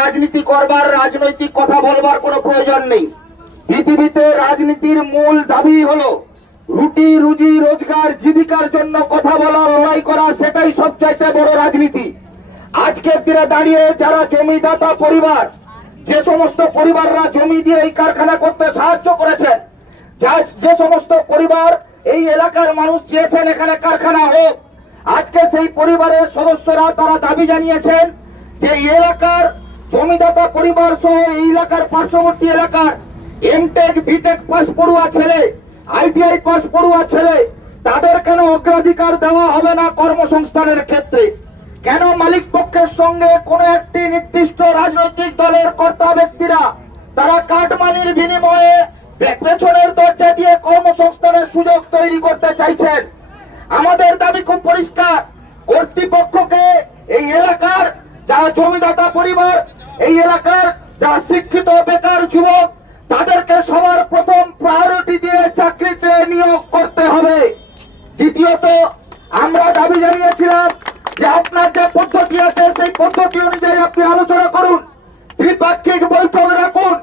রাজনীতি করবার রাজনৈতিক কথা বলবার কোনো প্রয়োজন নেই। পৃথিবীতে রাজনীতির মূল দাবি হলো রুটি রুজি রোজগার জীবিকার জন্য কথা বলা, লড়াই করা, সেটাই সবচাইতে বড় রাজনীতি। আজকের দিনে দাঁড়িয়ে যারা জমিদাতা পরিবার, যে সমস্ত পরিবাররা জমি দিয়ে এই কারখানা করতে সাহায্য করেছেন, যে সমস্ত পরিবার এই এলাকার মানুষ চেয়েছেন এখানে কারখানা হোক, আজকে সেই পরিবারের সদস্যরা তারা দাবি জানিয়েছেন যে এই এলাকার জমিদাতা পরিবার সহ এই এলাকার পার্শ্ববর্তী এলাকার এমটেক বিটেক পাস পড়ুয়া ছেলে, আইটিআই পাস পড়ুয়া ছেলে, তাদের কেন অগ্রাধিকার দেওয়া হবে না কর্মসংস্থানের ক্ষেত্রে? কেন মালিক পক্ষের সঙ্গে কোন একটি নির্দিষ্ট রাজনৈতিক দলের কর্তা ব্যক্তিরা তারা কাটমানির বিনিময়ে পেছনের দরজা দিয়ে কর্মসংস্থানের সুযোগ তৈরি করতে চাইছেন? আমাদের দাবি খুব পরিষ্কার, কর্তৃপক্ষকে এই এলাকার যারা জমিদাতা পরিবার, এই এলাকার যারা শিক্ষিত বেকার যুবক, তাদেরকে সবার প্রথম প্রায়োরিটি দিয়ে চাকরিতে নিয়োগ করতে হবে। দ্বিতীয়ত, আমরা দাবি জানিয়েছিলাম যে আপনার যে পদ্ধতি আছে সেই পদ্ধতি অনুযায়ী আপনি আলোচনা করুন, ত্রিপাক্ষিক বৈঠক রাখুন,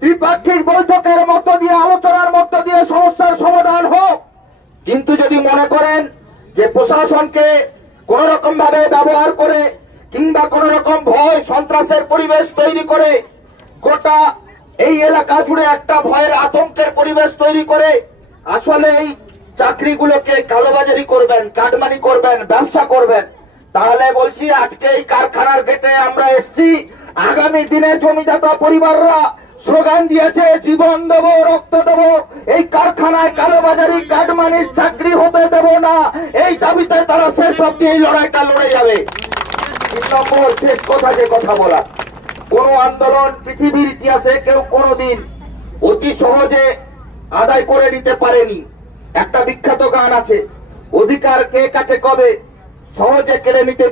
ত্রিপাক্ষিক বৈঠকের মধ্য দিয়ে আলোচনার মধ্য দিয়ে সমস্যার সমাধান হোক। কিন্তু যদি মনে করেন যে প্রশাসনকে কোন রকম ভাবে ব্যবহার করে কিংবা কোন রকম ভয় সন্ত্রাসের পরিবেশ তৈরি করে গোটা এই এলাকা জুড়ে একটা ভয়ের আতঙ্কের পরিবেশ তৈরি করে আসলে এই চাকরিগুলোকে কালোবাজারি করবেন, কাটমানি করবেন, ব্যবসা করবেন, তাহলে বলছি আজকে এই কারখানার গেটে আমরা এসছি, আগামী দিনে জমিদাতা পরিবাররা স্লোগান দিয়েছে জীবন দেব, রক্ত দেব, এই কারখানায় কালোবাজারি কাটমানির চাকরি হতে দেব না। এই দাবিতে তারা শেষ অব্দি এই লড়াইটা লড়ে যাবে। 3 নম্বর শেষ কথা, যে কথা বলা, কোন আন্দোলন পৃথিবীর ইতিহাসে কেউ কোনদিন অতি সহজে আদায় করে নিতে পারেনি। একটা বিখ্যাত গান আছে, অধিকার কে কাকে কবে সহজে কেড়ে নিতে